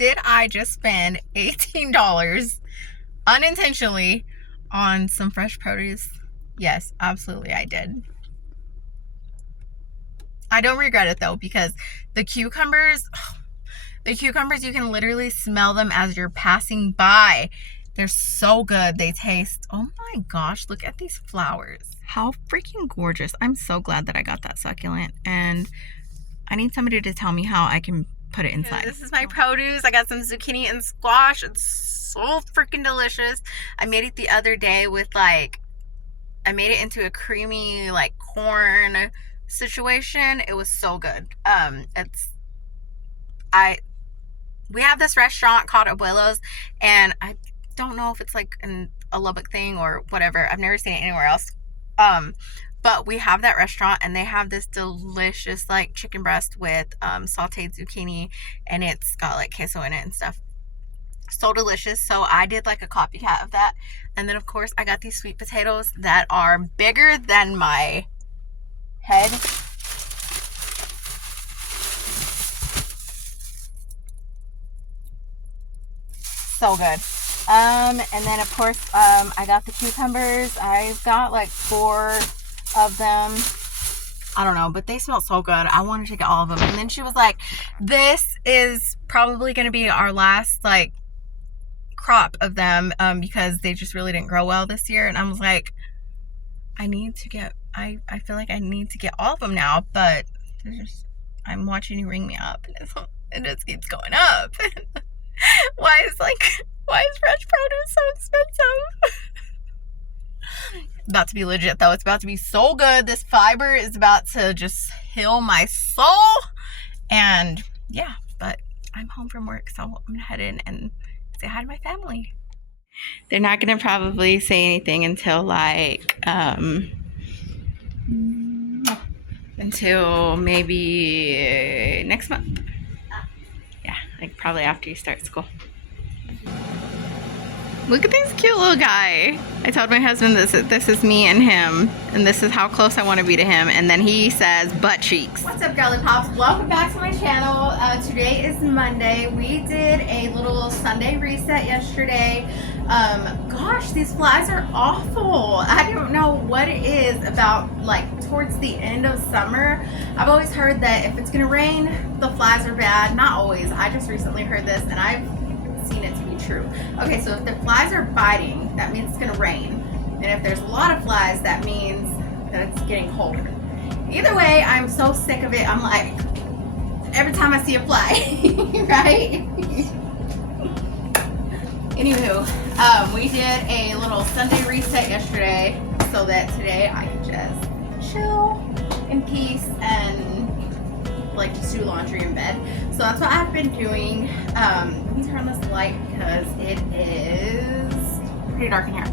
did I just spend $18 unintentionally on some fresh produce? Yes, absolutely I did. I don't regret it though, because the cucumbers, you can literally smell them as you're passing by. They're so good. They taste, oh my gosh, look at these flowers. How freaking gorgeous. I'm so glad that I got that succulent, and I need somebody to tell me how I can put it inside. This is my produce. I got some zucchini and squash. It's so freaking delicious. I made it the other day with I made it into a creamy corn situation. It was so good. We have this restaurant called Abuelos, and I don't know if it's a Lubbock thing or whatever. I've never seen it anywhere else. But we have that restaurant, and they have this delicious chicken breast with sauteed zucchini, and it's got queso in it and stuff. So delicious. So I did a copycat of that. And then of course I got these sweet potatoes that are bigger than my head. So good. And then of course I got the cucumbers. I've got 4 of them. I don't know, but they smell so good. I wanted to get all of them. And then she was like, this is probably going to be our last crop of them because they just really didn't grow well this year. And I was like, I feel like I need to get all of them now, but I'm watching you ring me up, and it just keeps going up. why is fresh produce so expensive? About to be legit though. It's about to be so good. This fiber is about to just heal my soul. And yeah, but I'm home from work, so I'm gonna head in and say hi to my family. They're not gonna probably say anything until until maybe next month. Yeah, probably after you start school. Look at this cute little guy. I told my husband this is me and him, and this is how close I want to be to him, and then he says butt cheeks. What's up, girly pops? Welcome back to my channel. Today is Monday. We did a little Sunday reset yesterday. Gosh, these flies are awful. I don't know what it is about towards the end of summer. I've always heard that if it's gonna rain, the flies are bad. Not always. I just recently heard this, and I've seen it to be true. Okay, so if the flies are biting, that means it's gonna rain. And if there's a lot of flies, that means that it's getting colder. Either way, I'm so sick of it. I'm like, every time I see a fly, right? Anywho, we did a little Sunday reset yesterday so that today I can just chill in peace and just do laundry in bed. So that's what I've been doing. Let me turn this light because it is pretty dark in here.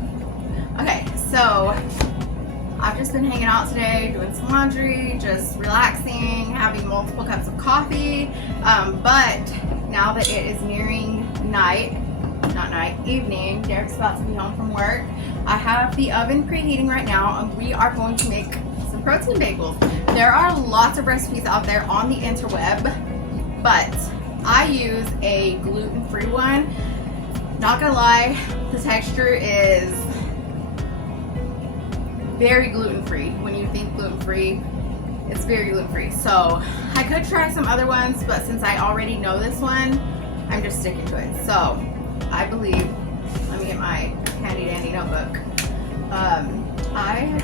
Okay, so I've just been hanging out today, doing some laundry, just relaxing, having multiple cups of coffee. But now that it is nearing evening, Derek's about to be home from work. I have the oven preheating right now, and we are going to make some protein bagels. There are lots of recipes out there on the interweb, but I use a gluten-free one. Not gonna lie, the texture is very gluten-free. When you think gluten-free, it's very gluten-free. So I could try some other ones, but since I already know this one, I'm just sticking to it. So I believe, let me get my handy dandy notebook. I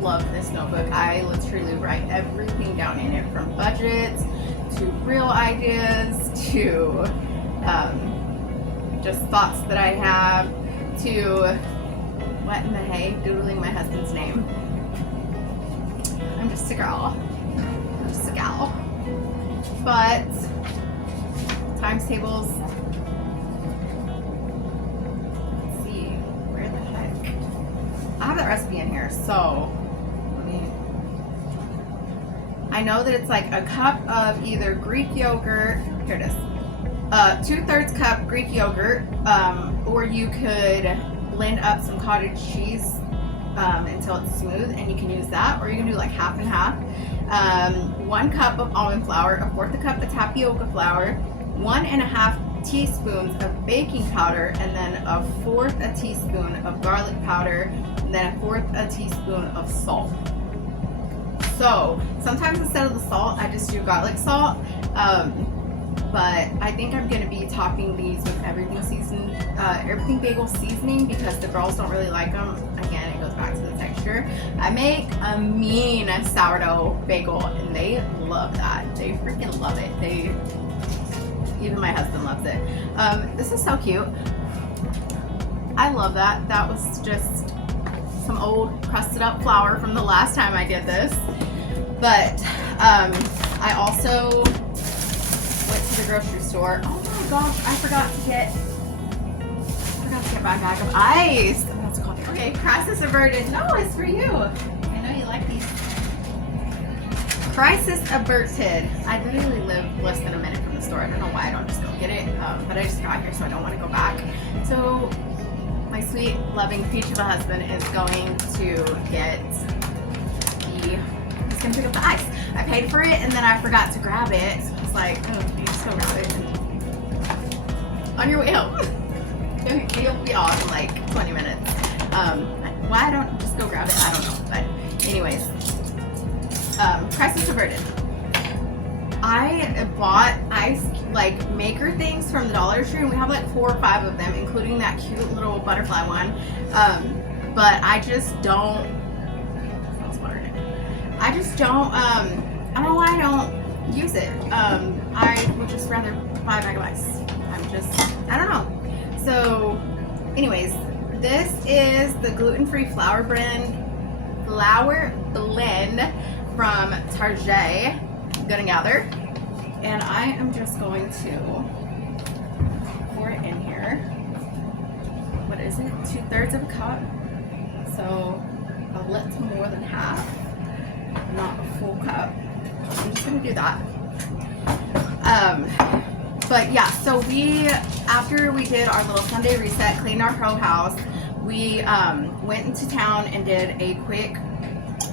love this notebook. I literally write everything down in it, from budgets to real ideas to just thoughts that I have to what in the hay, doodling my husband's name. I'm just a girl. But times tables. Let's see, where the heck? I have that recipe in here, so I know that it's a cup of either Greek yogurt. Here it is. 2/3 cup Greek yogurt, or you could blend up some cottage cheese until it's smooth, and you can use that, or you can do half and half. 1 cup of almond flour, 1/4 cup of tapioca flour, 1.5 teaspoons of baking powder, and then 1/4 a teaspoon of garlic powder, and then 1/4 a teaspoon of salt. So sometimes instead of the salt, I just do garlic salt. But I think I'm gonna be topping these with everything seasoned, everything bagel seasoning, because the girls don't really like them. Again, it goes back to the texture. I make a mean sourdough bagel, and they love that. They freaking love it. Even my husband loves it. This is so cute. I love that. That was just some old crusted up flour from the last time I did this. But I also went to the grocery store. Oh my gosh, I forgot to get my bag of ice. Oh, that's coffee. Okay, crisis averted. No, it's for you. I know you like these. Crisis averted. I literally live less than a minute from the store. I don't know why I don't just go get it, but I just got here, so I don't want to go back. So my sweet, loving peach of a husband is going to get he's going to pick up the ice. I paid for it, and then I forgot to grab it. So it's like, oh, you just go grab it. On your way home. You'll be off in like 20 minutes. Why I don't just go grab it, I don't know. But anyways, crisis averted. I bought ice like maker things from the Dollar Tree, and we have like 4 or 5 of them, including that cute little butterfly one. But I just don't. I just don't. I don't know why I don't use it. I would just rather buy a bag of ice. I don't know. So, anyways, this is the gluten-free flour blend from Target, Good and Gather, and I am just going to pour it in here. What is it? 2/3 of a cup. So a little more than half, not a full cup. I'm just gonna do that. But yeah, so after we did our little Sunday reset, cleaned our whole house, we went into town and did a quick,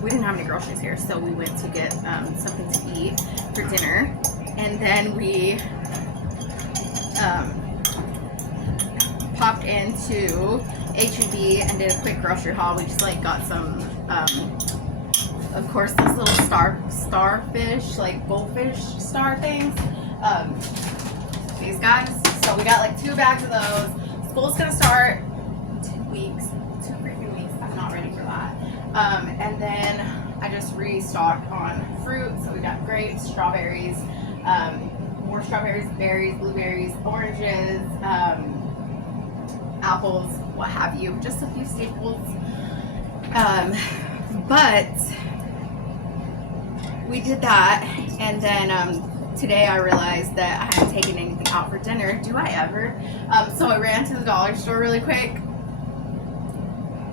we didn't have any groceries here, so we went to get something to eat for dinner. And then we popped into H-E-B and did a quick grocery haul. We just like got some, of course, these little starfish, like goldfish star things. These guys. So we got like 2 bags of those. School's gonna start in 2 weeks. 2 freaking weeks. I'm not ready for that. And then I just restocked on fruit. So we got grapes, strawberries, more strawberries, berries, blueberries, oranges, apples, what have you. Just a few staples. But we did that, and then today I realized that I hadn't taken anything out for dinner. Do I ever? So I ran to the dollar store really quick,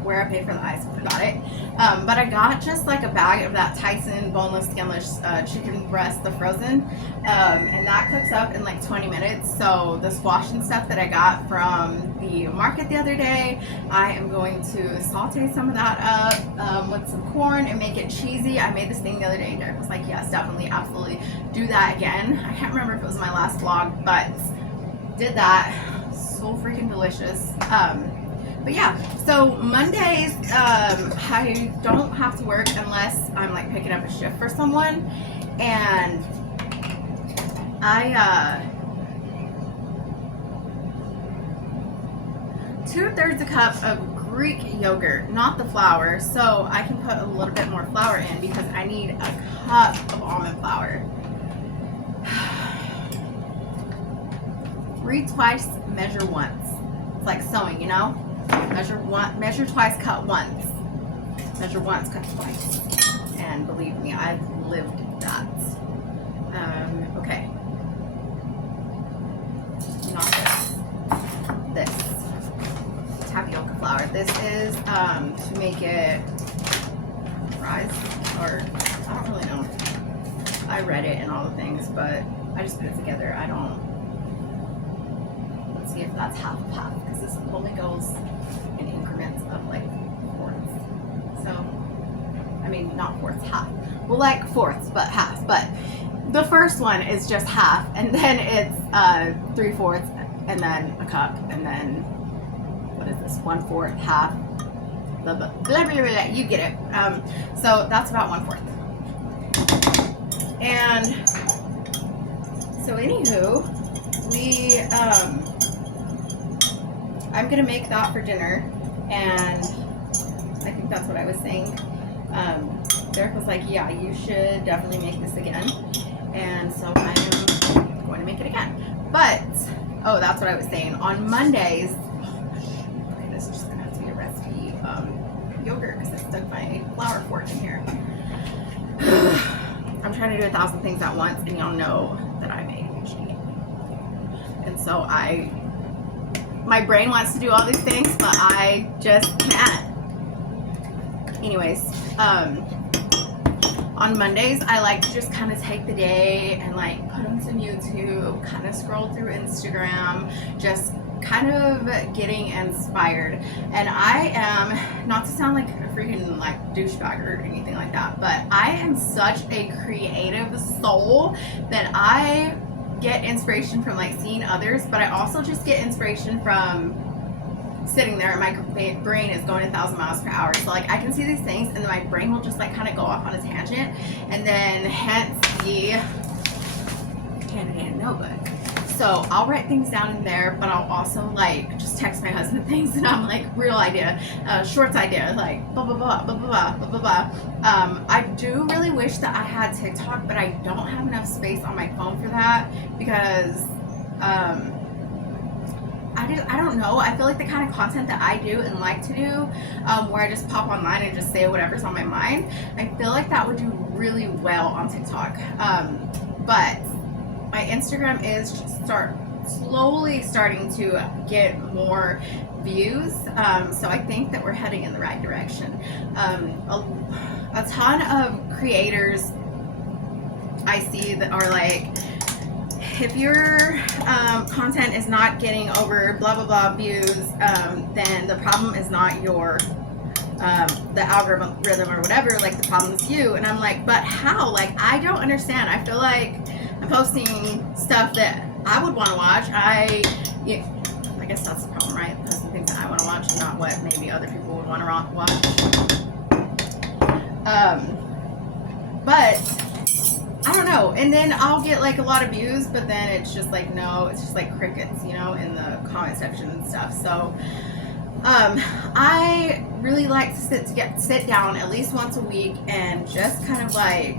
where I paid for the ice, forgot it. But I got just like a bag of that Tyson boneless, skinless chicken breast, the frozen, and that cooks up in like 20 minutes. So the squash and stuff that I got from the market the other day, I am going to saute some of that up with some corn and make it cheesy. I made this thing the other day, and Derek was like, yes, definitely, absolutely do that again. I can't remember if it was my last vlog, but did that. So freaking delicious. But yeah, so Mondays, I don't have to work unless I'm like picking up a shift for someone, and I 2/3 a cup of Greek yogurt, not the flour, so I can put a little bit more flour in because I need a cup of almond flour. Read twice, measure once. It's like sewing, you know? Measure twice, cut once. Measure once, cut twice. And believe me, I've lived that. Okay. Not this. This. Tapioca flour. This is to make it rise, or I don't really know. I read it and all the things, but I just put it together. I don't. Let's see if that's half of half, because this only goes in increments of like fourths. So, I mean, not fourths, half. Well, like fourths, but half. But the first one is just half, and then it's 3/4, and then a cup, and then what is this? 1/4, half, blah blah blah blah blah. You get it. So that's about 1/4. And so anywho, we I'm gonna make that for dinner, and I think that's what I was saying. Derek was like, yeah, you should definitely make this again. And so I am going to make it again. But, oh, that's what I was saying. On Mondays, okay, this is just going to have to be a recipe yogurt because I stuck my flour fork in here. I'm trying to do 1,000 things at once, and y'all know that I'm ADHD. And so my brain wants to do all these things, but I just can't. Anyways, on Mondays, I like to just kind of take the day and like put on some YouTube, kind of scroll through Instagram, just kind of getting inspired. And I am, not to sound like a freaking like douchebag or anything like that, but I am such a creative soul that I get inspiration from like seeing others, but I also just get inspiration from sitting there and my brain is going 1,000 miles per hour. So like I can see these things and then my brain will just like kind of go off on a tangent, and then hence the hand-in-hand notebook. So I'll write things down in there, but I'll also like just text my husband things, and I'm like, real idea, shorts idea, like blah blah blah blah blah blah blah blah. I do really wish that I had TikTok, but I don't have enough space on my phone for that because I don't know. I feel like the kind of content that I do and like to do, where I just pop online and just say whatever's on my mind, I feel like that would do really well on TikTok. But my Instagram is slowly starting to get more views. So I think that we're heading in the right direction. A ton of creators I see that are like, if your content is not getting over blah blah blah views, then the problem is not your the algorithm or whatever, like the problem is you. And I'm like, but how? Like, I don't understand. I feel like I'm posting stuff that I would want to watch. I guess that's the problem, right? Posting things that I want to watch and not what maybe other people would want to watch. But I don't know. And then I'll get like a lot of views, but then it's just like, no, it's just like crickets, you know, in the comment section and stuff. So I really like to sit down at least once a week and just kind of like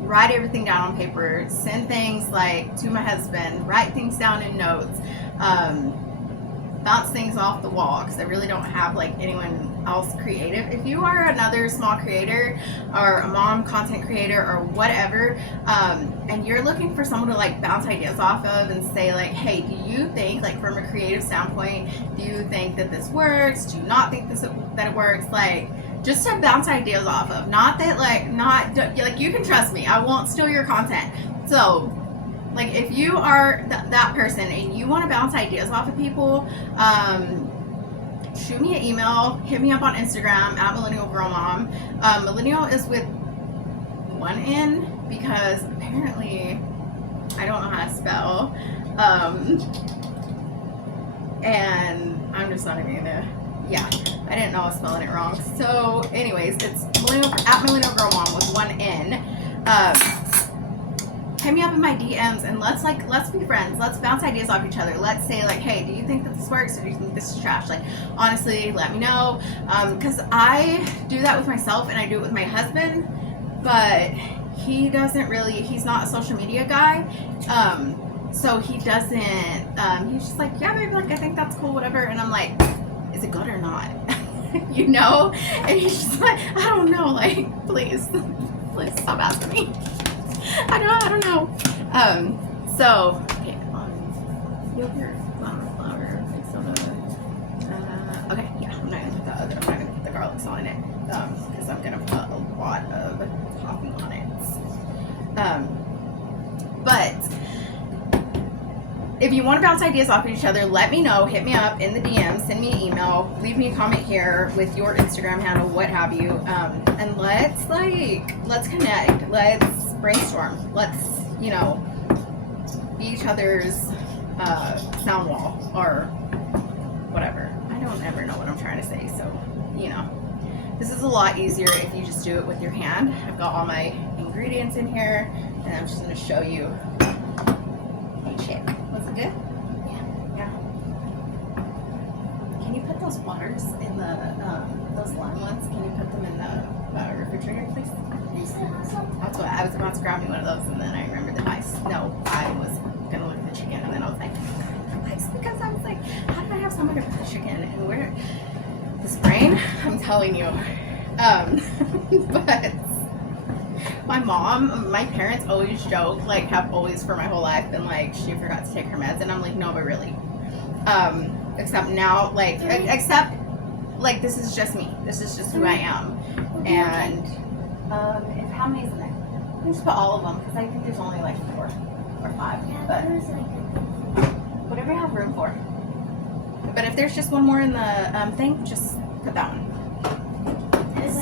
write everything down on paper, send things like to my husband, write things down in notes, bounce things off the wall, because I really don't have like anyone else creative. If you are another small creator or a mom content creator or whatever, and you're looking for someone to like bounce ideas off of and say like, hey, do you think, like from a creative standpoint, do you think that this works? Do you not think that it works? Like, just to bounce ideas off of. Not that like you can trust me, I won't steal your content. So like, if you are that person and you want to bounce ideas off of people, shoot me an email, hit me up on Instagram at Millennial Girl Mom. Millennial is with one N because apparently I don't know how to spell. And I'm just not even gonna, yeah, I didn't know I was spelling it wrong. So anyways, it's at Millennial Girl Mom with one N. Hit me up in my DMs and let's be friends. Let's bounce ideas off each other. Let's say like, hey, do you think that this works, or do you think this is trash? Like, honestly, let me know. Because I do that with myself and I do it with my husband, but he's not a social media guy. So he doesn't, he's just like, yeah, baby, like, I think that's cool, whatever. And I'm like, is it good or not? You know? And he's just like, I don't know, like, please stop asking me. I don't know. So, okay, yogurt, flour, big soda. Okay, yeah, I'm not gonna put the garlic sauce in it, because I'm gonna put a lot of topping on it. But if you want to bounce ideas off of each other, let me know. Hit me up in the DM, send me an email, leave me a comment here with your Instagram handle, what have you, and let's connect. Let's brainstorm. Let's, be each other's sound wall or whatever. I don't ever know what I'm trying to say, so you know. This is a lot easier if you just do it with your hand. I've got all my ingredients in here, and I'm just going to show you. Hey, chick, was it good? Yeah. Can you put those waters in the those lime ones? Can you put them in the refrigerator, please? That's what I was about to grab me one of those, and then I remembered that I was gonna look at the chicken, and then I was like, because I was like, how did I have so much of the chicken, and where this brain? I'm telling you. But my parents always joke, like, have always for my whole life been like, she forgot to take her meds, and I'm like, no, but really. Except now, like, this is just me. This is just who I am. And how many is in there? I just put all of them because I think there's only like 4 or 5. Yeah, but whatever you have room for. But if there's just one more in the thing, just put that one.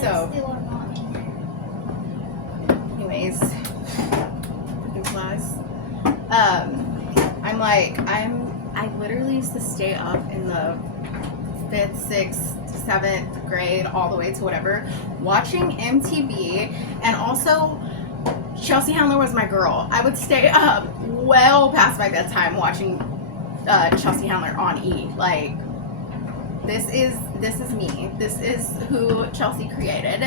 So, anyways, I literally used to stay up in the 5th, 6th, 7th grade, all the way to whatever, watching MTV, and also Chelsea Handler was my girl. I would stay up well past my bedtime watching Chelsea Handler on E. Like, this is me. This is who Chelsea created.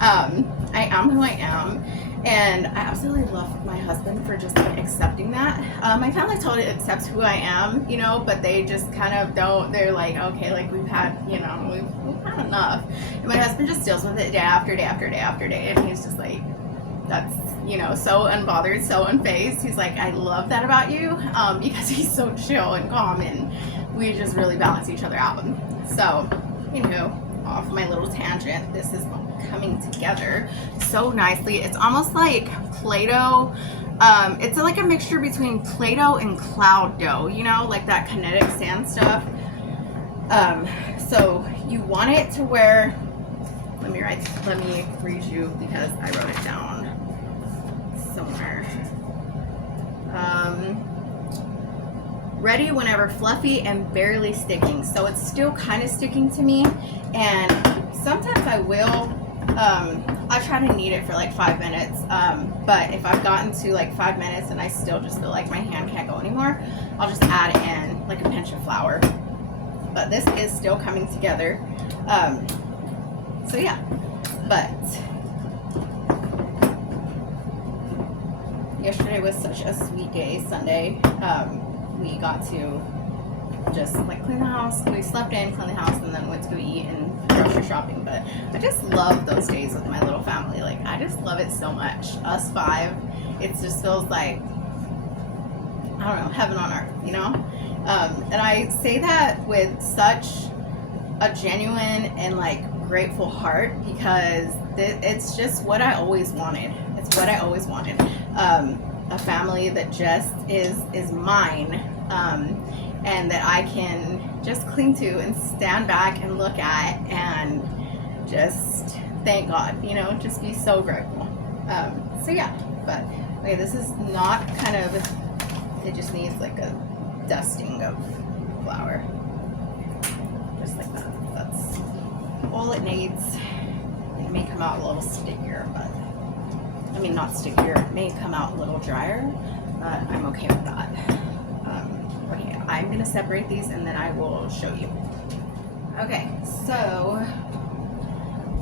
I am who I am, and I absolutely love my husband for just like accepting that. My family totally accepts who I am, you know, but they just kind of don't. They're like, okay, like we've had enough. And my husband just deals with it day after day after day after day, and he's just like, that's, you know, so unbothered, so unfazed. He's like, I love that about you, because he's so chill and calm, and we just really balance each other out. So, anywho, off my little tangent, this is coming together so nicely. It's almost like Play-Doh. It's like a mixture between Play-Doh and cloud dough, you know, like that kinetic sand stuff. So you want it to where, let me read you because I wrote it down somewhere. Ready whenever fluffy and barely sticking. So it's still kind of sticking to me, and sometimes I will, I try to knead it for like 5 minutes, but if I've gotten to like 5 minutes and I still just feel like my hand can't go anymore, I'll just add in like a pinch of flour. But this is still coming together. So yeah, but yesterday was such a sweet day, Sunday. We got to just like clean the house. We slept in, cleaned the house, and then went to go eat and grocery shopping. But I just love those days with my little family. Like, I just love it so much. Us 5, it just feels like, I don't know, heaven on earth, you know? And I say that with such a genuine and like grateful heart, because it's just what I always wanted. It's what I always wanted. A family that just is mine, and that I can just cling to and stand back and look at and just thank God, you know, just be so grateful. So yeah, but okay, this is not kind of, it just needs like a dusting of flour, just like that. That's all it needs. It may come out a little stickier, but I mean, not stickier, it may come out a little drier, but I'm okay with that. Okay, I'm gonna separate these and then I will show you. Okay, so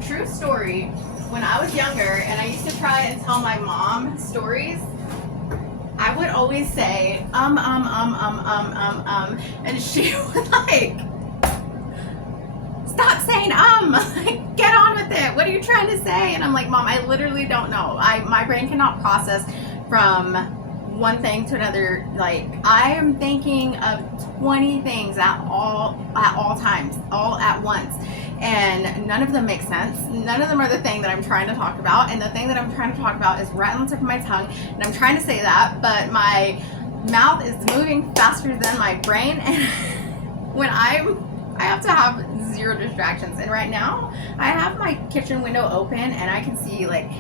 true story, when I was younger and I used to try and tell my mom stories, I would always say, and she would like, stop saying like, get on with it, what are you trying to say? And I'm like, Mom, I literally don't know. My brain cannot process from one thing to another. Like, I am thinking of 20 things at all times, all at once, and none of them make sense. None of them are the thing that I'm trying to talk about, and the thing that I'm trying to talk about is right on the tip of my tongue, and I'm trying to say that, but my mouth is moving faster than my brain, and when I have to have 0 distractions. And right now I have my kitchen window open and I can see like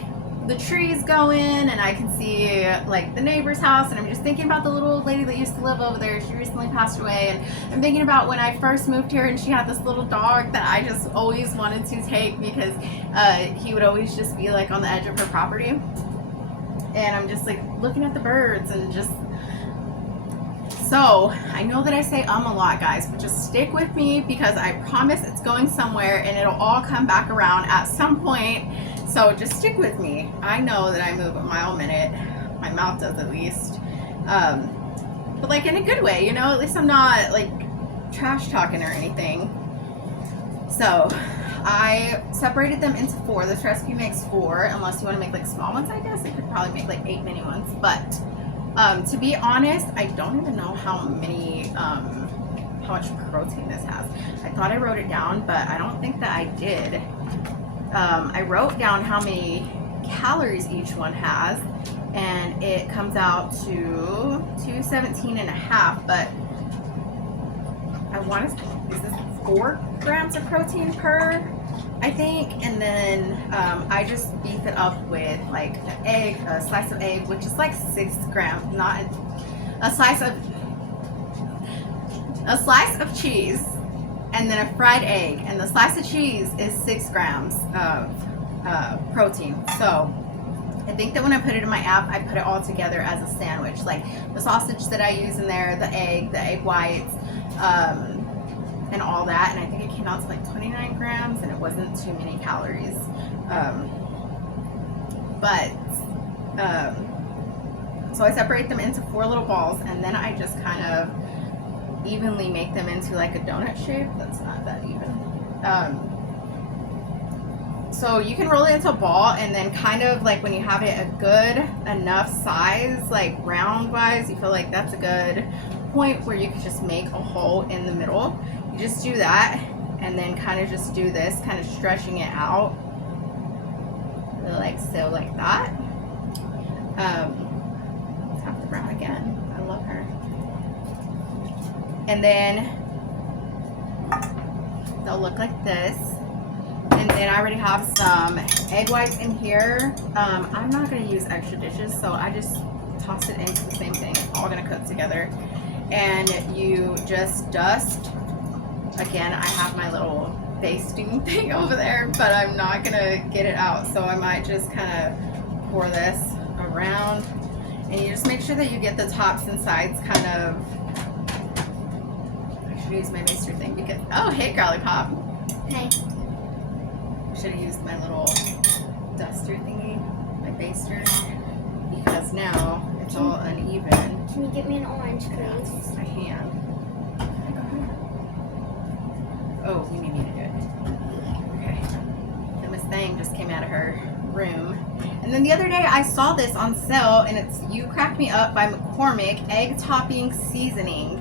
the trees going, and I can see like the neighbor's house, and I'm just thinking about the little old lady that used to live over there. She recently passed away, and I'm thinking about when I first moved here and she had this little dog that I just always wanted to take because he would always just be like on the edge of her property. And I'm just like looking at the birds and just, so I know that I say a lot, guys, but just stick with me because I promise it's going somewhere and it'll all come back around at some point. So just stick with me. I know that I move a mile a minute. My mouth does at least. But like in a good way, you know, at least I'm not like trash talking or anything. So I separated them into 4. This recipe makes 4, unless you want to make like small ones, I guess. It could probably make like 8 mini ones. But to be honest, I don't even know how much protein this has. I thought I wrote it down, but I don't think that I did. I wrote down how many calories each one has, and it comes out to 217.5, but I want to, is this 4 grams of protein per, I think, and then I just beef it up with like an egg, a slice of egg, which is like 6 grams, not a slice of cheese, and then a fried egg, and the slice of cheese is 6 grams of protein. So I think that when I put it in my app, I put it all together as a sandwich, like the sausage that I use in there, the egg whites, and all that, and I think it came out to like 29 grams, and it wasn't too many calories. So I separate them into 4 little balls, and then I just kind of evenly make them into like a donut shape. That's not that even. So you can roll it into a ball, and then kind of like when you have it a good enough size, like round wise, you feel like that's a good point where you can just make a hole in the middle. You just do that, and then kind of just do this, kind of stretching it out like so, like that. Tap the brown again. I love her. And then they'll look like this. And then I already have some egg whites in here. I'm not going to use extra dishes, so I just toss it into the same thing. It's all going to cook together. And you just dust. Again, I have my little basting thing over there, but I'm not going to get it out. So I might just kind of pour this around. And you just make sure that you get the tops and sides kind of. I should use my baster thing because, oh, hey, Girly Pop. Hey. Should have used my little duster thingy, my baster, because now it's all uneven. Can you get me an orange, please? I can. Oh, we need to do it. Okay. And Miss Thang just came out of her room. And then the other day I saw this on sale, and it's You Cracked Me Up by McCormick Egg Topping Seasoning.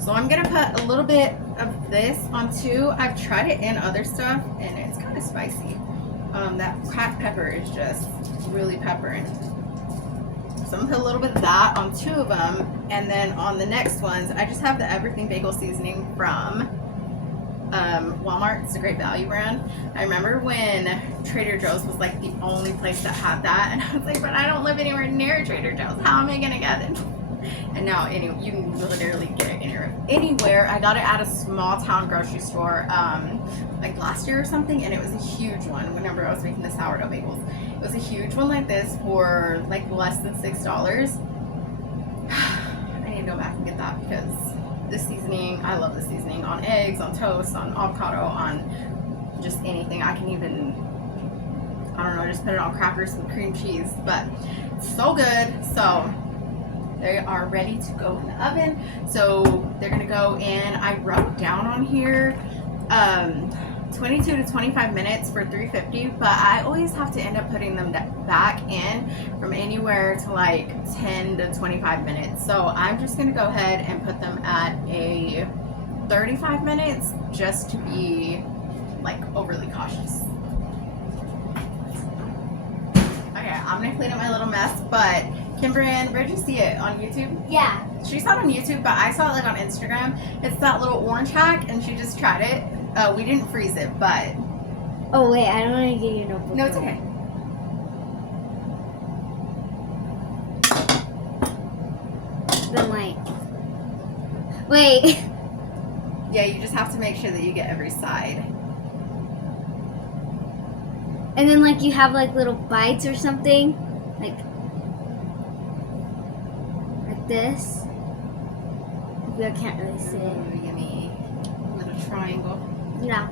So I'm gonna put a little bit of this on too. I've tried it in other stuff, and it's kind of spicy. That cracked pepper is just really peppering. So I'm gonna put a little bit of that on 2 of them, and then on the next ones, I just have the Everything Bagel Seasoning from Walmart. It's a great value brand. I remember when Trader Joe's was like the only place that had that, and I was like, but I don't live anywhere near Trader Joe's. How am I gonna get it? And now anyway, you can literally get it anywhere. I got it at a small town grocery store like last year or something, and it was a huge one whenever I was making the sourdough bagels. It was a huge one like this for like less than $6. I need to go back and get that because this seasoning, I love this seasoning on eggs, on toast, on avocado, on just anything. I can even, I don't know, just put it on crackers with cream cheese, but it's so good. So they are ready to go in the oven. So they're gonna go in, I wrote down on here 22 to 25 minutes for 350, but I always have to end up putting them back in from anywhere to like 10 to 25 minutes. So I'm just gonna go ahead and put them at a 35 minutes just to be like overly cautious. Okay, I'm gonna clean up my little mess, but Kimberin, where'd you see it? On YouTube? Yeah. She saw it on YouTube, but I saw it like on Instagram. It's that little orange hack, and she just tried it. We didn't freeze it, but... Oh, wait, I don't want to get your notebook. No, it's okay. Wait. Yeah, you just have to make sure that you get every side. And then like you have like little bites or something, like this. I can't really see it. Ooh, yummy. Little triangle. Yeah.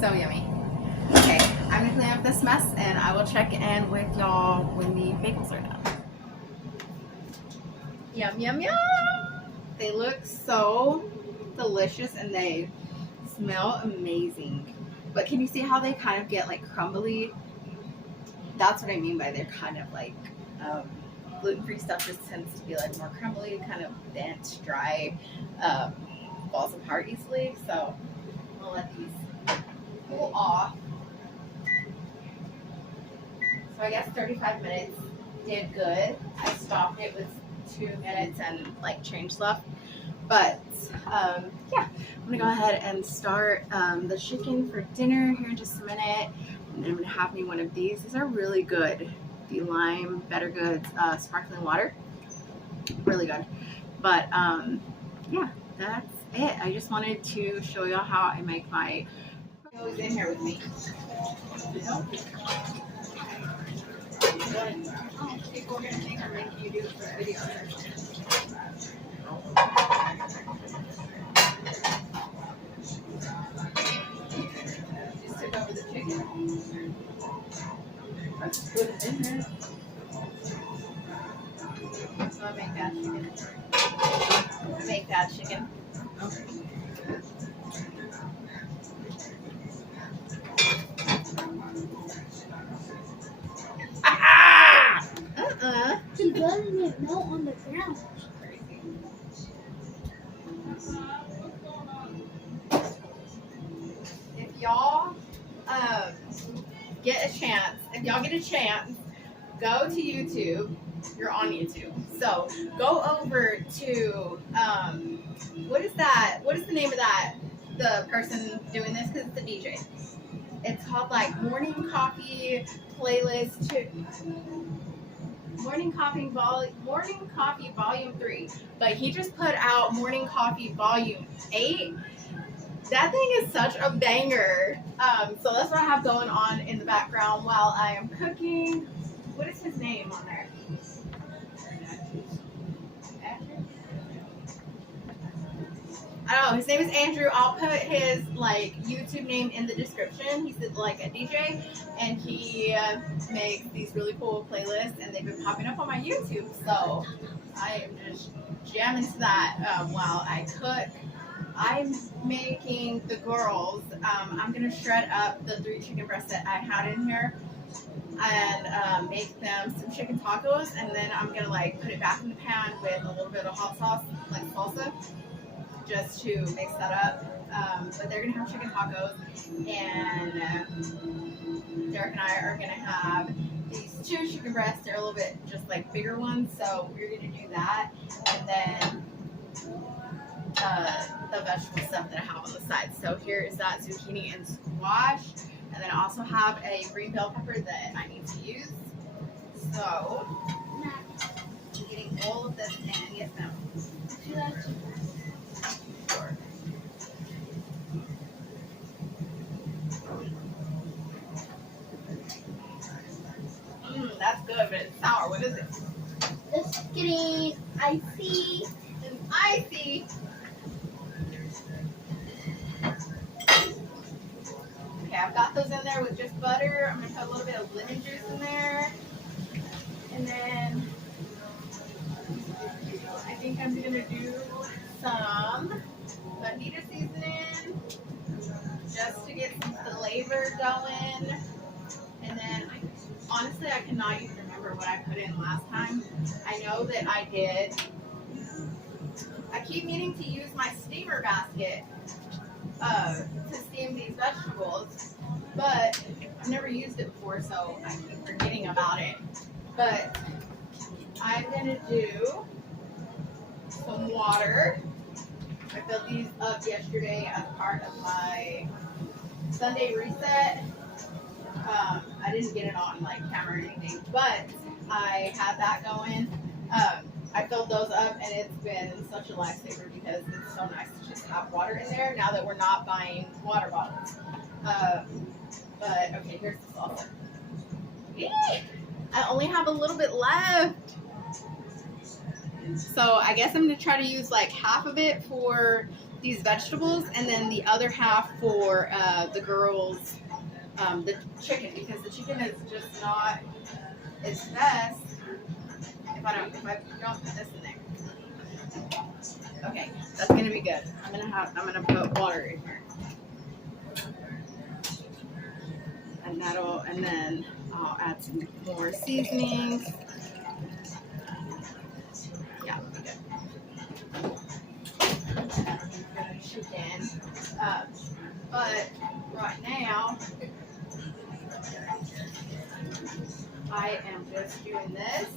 So yummy. Okay, I'm gonna clean up this mess and I will check in with y'all when the bagels are done. Yum, yum, yum! They look so delicious and they smell amazing. But can you see how they kind of get like crumbly? That's what I mean by they're kind of like gluten-free stuff just tends to be like more crumbly, kind of bent, dry, falls apart easily. So I'll let these cool off. So I guess 35 minutes did good. I stopped it with 2 minutes and like change left. But yeah, I'm gonna go ahead and start the chicken for dinner here in just a minute. And then I'm gonna have me one of these. These are really good. The Lime Better Goods sparkling water. Really good. But yeah, that's it. I just wanted to show y'all how I make my goes in here with me. People are gonna think I'm making you do it for a video. Just took over the chicken. Let's put it in there. So I make that chicken. I make that chicken. Okay. She doesn't melt on the ground. If y'all get a chance, go to YouTube. You're on YouTube. So go over to what is that? What is the name of that? The person doing this because it's a DJ. It's called like Morning Coffee Playlist Morning Coffee Volume 3. But he just put out Morning Coffee Volume 8. That thing is such a banger. So that's what I have going on in the background while I am cooking. What is his name on there? I don't know. His name is Andrew. I'll put his like YouTube name in the description. He's like a DJ, and he makes these really cool playlists, and they've been popping up on my YouTube. So I am just jamming to that while I cook. I'm making the girls. I'm gonna shred up the 3 chicken breasts that I had in here, and make them some chicken tacos, and then I'm gonna like put it back in the pan with a little bit of hot sauce, like salsa, just to mix that up. But they're gonna have chicken tacos, and Derek and I are gonna have these 2 chicken breasts. They're a little bit just like bigger ones, so we're gonna do that, and then the vegetable stuff that I have on the side. So here is that zucchini and squash, and then I also have a green bell pepper that I need to use. So I'm getting all of this in. Yes, no. Sure. That's good, but it's sour. What is it? It's getting icy. It's icy. Okay, I've got those in there with just butter. I'm gonna put a little bit of lemon juice in there, and then I think I'm gonna do some fajita seasoning just to get some flavor going. And then honestly, I cannot even remember what I put in last time. I know that I did. I keep meaning to use my steamer basket to steam these vegetables, but I've never used it before, so I keep forgetting about it. But I'm gonna do some water. I filled these up yesterday as part of my Sunday reset. I didn't get it on like camera or anything, but I had that going. I filled those up, and it's been such a lifesaver because it's so nice to just have water in there now that we're not buying water bottles. But okay, here's the salsa. I only have a little bit left. So I guess I'm gonna try to use like half of it for these vegetables and then the other half for the girls, the chicken, because the chicken is just not its best if I don't put this in there. Okay, that's gonna be good. I'm gonna put water in here. And then I'll add some more seasonings. Yeah, good. Chicken. But right now, I am just doing this,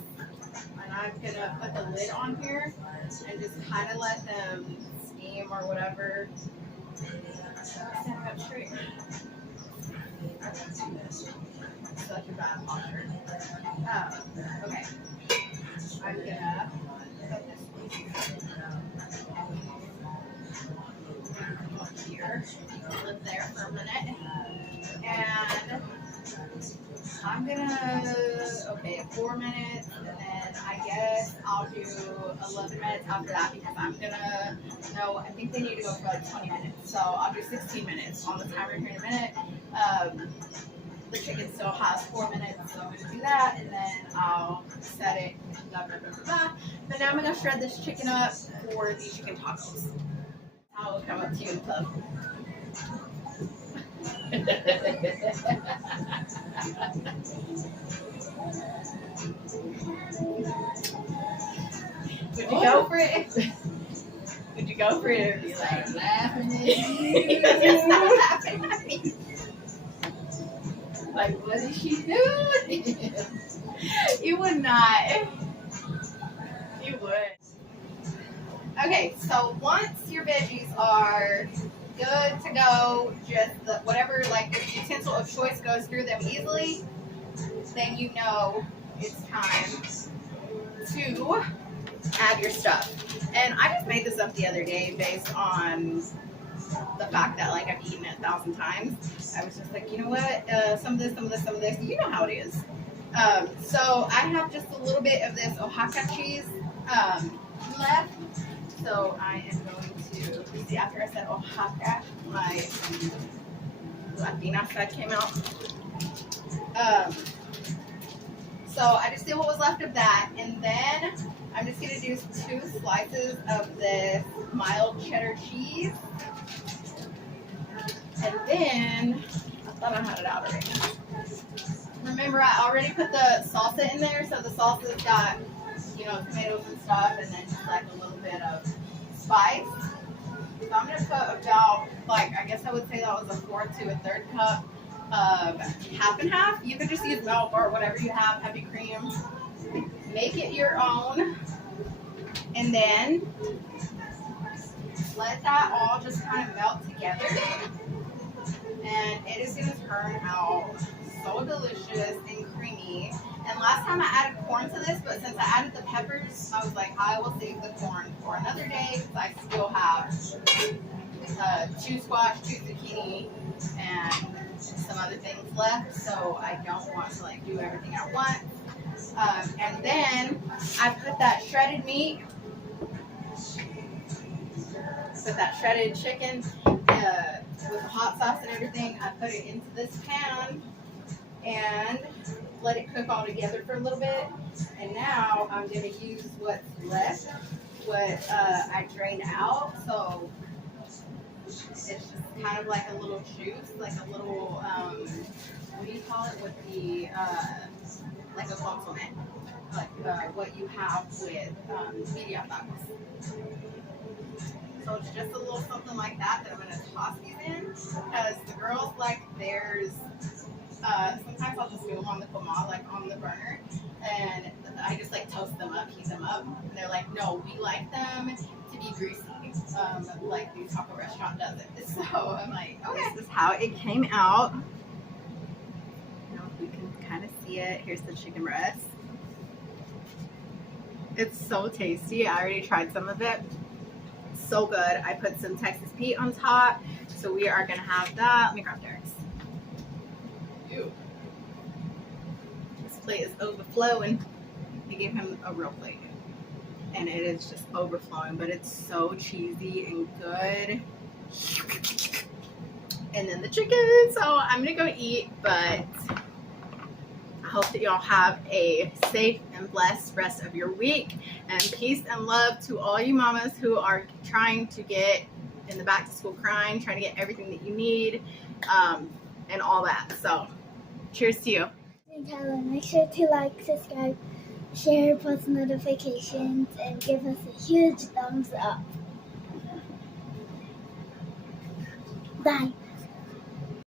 and I'm gonna put the lid on here and just kind of let them steam or whatever. Stand up straight. Such a bad posture. Okay. I'm gonna put this here. Live there for a minute. And I'm gonna, okay, 4 minutes, and then I guess I'll do 11 minutes after that because I'm gonna, no, I think they need to go for like 20 minutes. So I'll do 16 minutes on the timer here in a minute. The chicken still has 4 minutes, so I'm gonna do that, and then I'll set it, blah, blah, blah, blah, blah. But now I'm gonna shred this chicken up for the chicken tacos. I'll come up to you in the club. Would you go for it? Would you go for it or be like laughing at you? Just not laughing at me. Like, what is she doing? You would not. You would. Okay, so once your veggies are good to go, just whatever, like the utensil of choice goes through them easily, then you know it's time to add your stuff. And I just made this up the other day based on the fact that like I've eaten it 1,000 times. I was just like, you know what, some of this, some of this, some of this, you know how it is. So I have just a little bit of this Oaxaca cheese left. So I am going to, see, after I said Oaxaca, my Latina side came out. So I just did what was left of that, and then I'm just going to do 2 slices of this mild cheddar cheese. And then, I thought I had it out already. Remember, I already put the salsa in there, so the salsa's got, you know, tomatoes and stuff, and then just like a little bit of spice. So I'm going to put about, like, I guess I would say that was a 4 to a 1/3 cup of half and half. You could just use milk or whatever you have, heavy cream. Make it your own. And then let that all just kind of melt together. And it is going to turn out so delicious and creamy. And last time I added corn to this, but since I added the peppers, I was like, I will save the corn for another day because I still have 2 squash, 2 zucchini, and some other things left. So I don't want to like do everything at once. And then I put that shredded meat, put that shredded chicken with the hot sauce and everything. I put it into this pan and let it cook all together for a little bit. And now I'm going to use what's left, what I drained out. So it's just kind of like a little juice, like a little, what do you call it, with the, like a consomme, like what you have with media tacos. So it's just a little something like that I'm going to toss these in, because the girls like theirs, sometimes I'll just do them on the comal, like on the burner, and I just like toast them up, heat them up, and they're like, no, we like them to be greasy, like the taco restaurant does it. So I'm like, okay, this is how it came out. You know, we can kind of see it. Here's the chicken breast. It's so tasty. I already tried some of it. So good. I put some Texas Pete on top. So we are gonna have that. Let me grab Derek's. Ew. This plate is overflowing. I gave him a real plate. And it is just overflowing, but it's so cheesy and good. And then the chicken. So I'm gonna go eat, but I hope that y'all have a safe and blessed rest of your week. And peace and love to all you mamas who are trying to get in the back to school grind, trying to get everything that you need, and all that. So cheers to you. And tell them, make sure to like, subscribe, share, post notifications, and give us a huge thumbs up. Bye.